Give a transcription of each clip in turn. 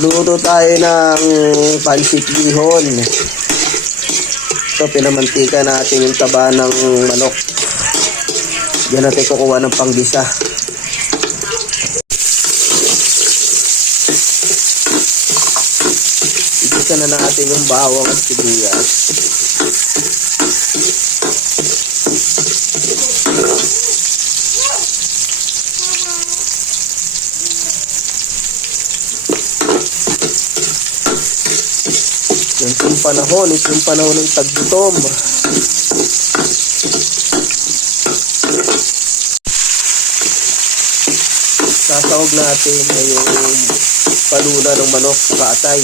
Luto tayo ng pancit bihon. Ito, pinamantika natin yung taba ng manok. Diyan natin kukuha ng panggisa. Igisa na natin yung bawang at sibuyas. Yung panahon, ito yung panahon ng taggutom. Sasawag natin ay yung paluna ng manok sa atay.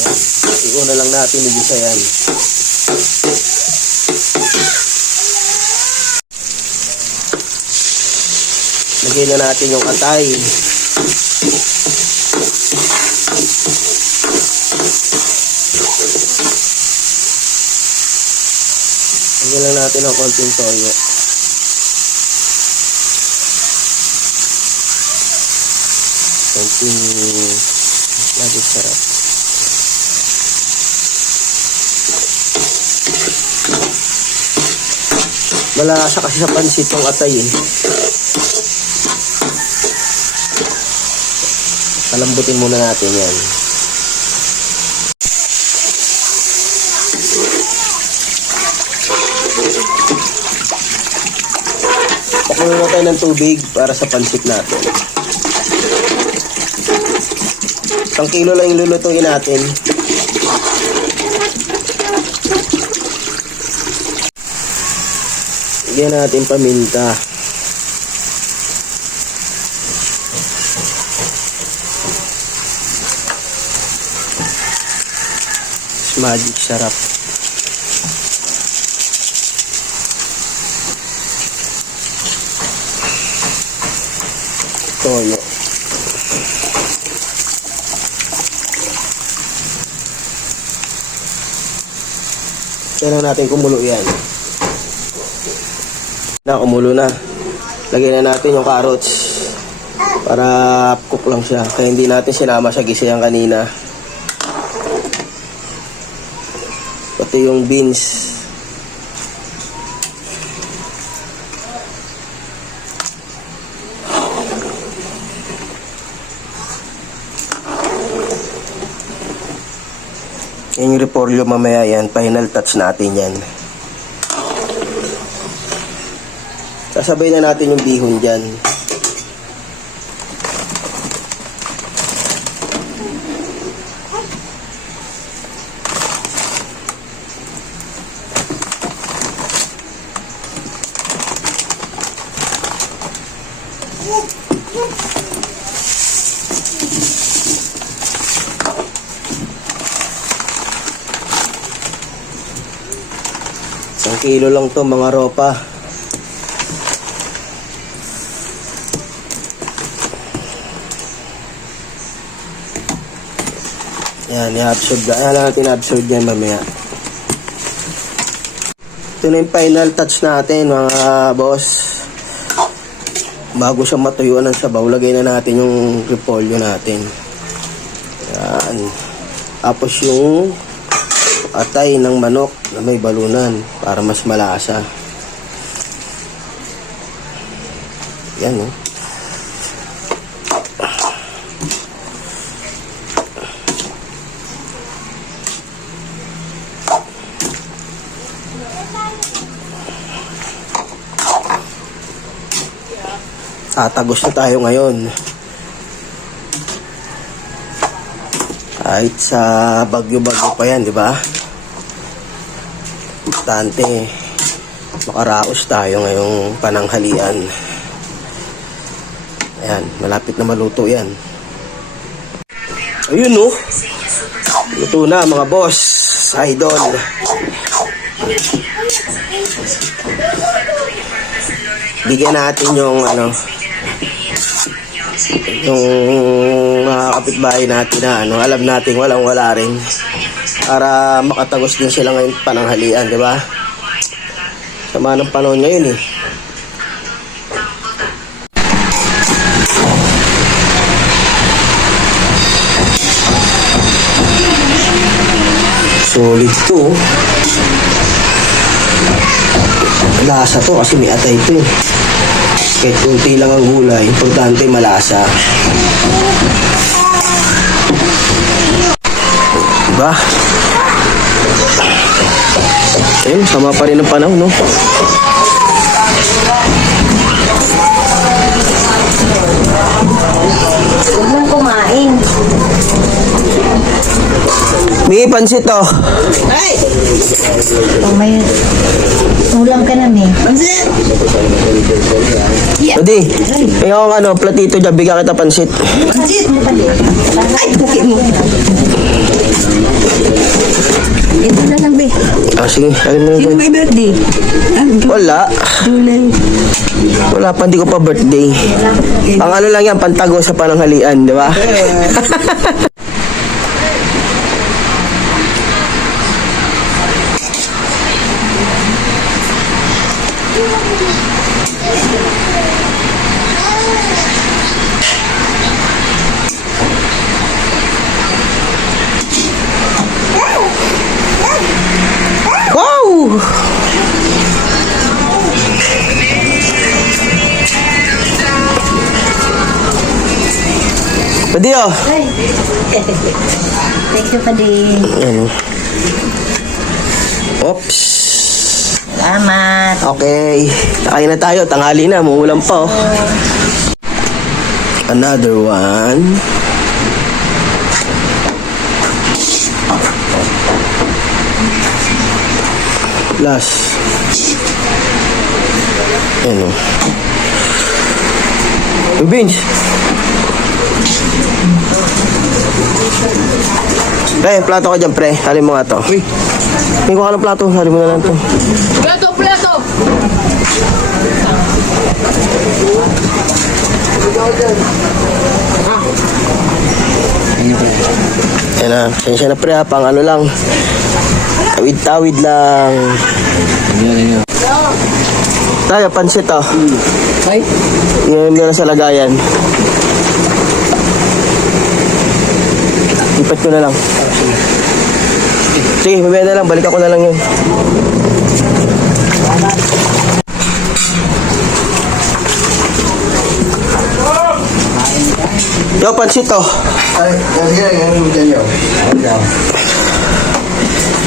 Yan. Iuna lang natin igisa yan. Lagyan na natin yung atay. Lagyan lang natin ng konting toyo. Konting lagi sarap. Malasa kasi sa pansit yung atay eh. Palambutin muna natin yan. Na tayo ng tubig para sa pansit natin. Isang kilo lang yung lulutuin natin. Lagyan natin paminta. Magic sarap. Toyo. Kailangan natin kumulo yan. Na, kumulo na. Lagyan na natin yung carrots para cook lang siya. Kaya hindi natin sinama sa gisayan kanina. Pati yung beans. Yung repolyo mamaya yan, final touch natin yan. Sasabay na natin yung bihon dyan. Isang kilo lang to mga ropa. Yan, i-absorb na. Ayan natin i-absorb yan mamaya. Ito na yung final touch natin mga boss. Bago siya matuyuan ng sabaw, lagay na natin yung repolyo natin. Yan. Tapos yung atay ng manok na may balunan para mas malasa. Yan oh. Tatagos na tayo ngayon. Kahit sa bagyo-bagyo pa yan, di ba? Importante, makaraos tayo ngayong pananghalian. Ayan, malapit na maluto yan. Ayun no. Luto na mga boss, idol. Bigyan natin yung ano, yung mga kapitbahay natin na ano, alam natin walang wala rin para makatagos din sila ngayong pananghalian, di ba? Sama ng panahon ngayon eh. Solid to. Lasa to kasi may atay to eh. Kahit kunti lang ang gulay, importante malasa. Diba? Ayun, sama pa rin ang panahon, no? Huwag mong kumain. May pansit to. Pag may ulam ka na eh. Pwede. May akong ano, platito dyan, bigyan kita pansit. Ay, bukit mo. Ito na lang, be. Ah, sige, alin mo Sino yun. may birthday? Ah, Wala. July. Wala pa, hindi ko pa birthday. Ang ano lang yan, pantago sa pananghalian, di ba? wow! Pwede oh. Thank you din. Ano? Oops. Salamat. Okay. Kakain na tayo. Tanghali na. Muulam pa oh. Another one. Last. Ano? Uy, Vince. Pre, plato ka dyan, pre. Halin mo nga to. Uy. May kuha ng plato. Halin mo na lang to. Plato, plato! Yan na. Sensya na pre ha. Pang ano lang. Tawid-tawid lang. Tayo, pansit oh. Ay, mo na sa lagayan. Lipat ko na lang. Sige, mamaya na lang. Balik ako na lang yun. Yo, pansit oh. Ay, kasi yan, yan, yan, yan.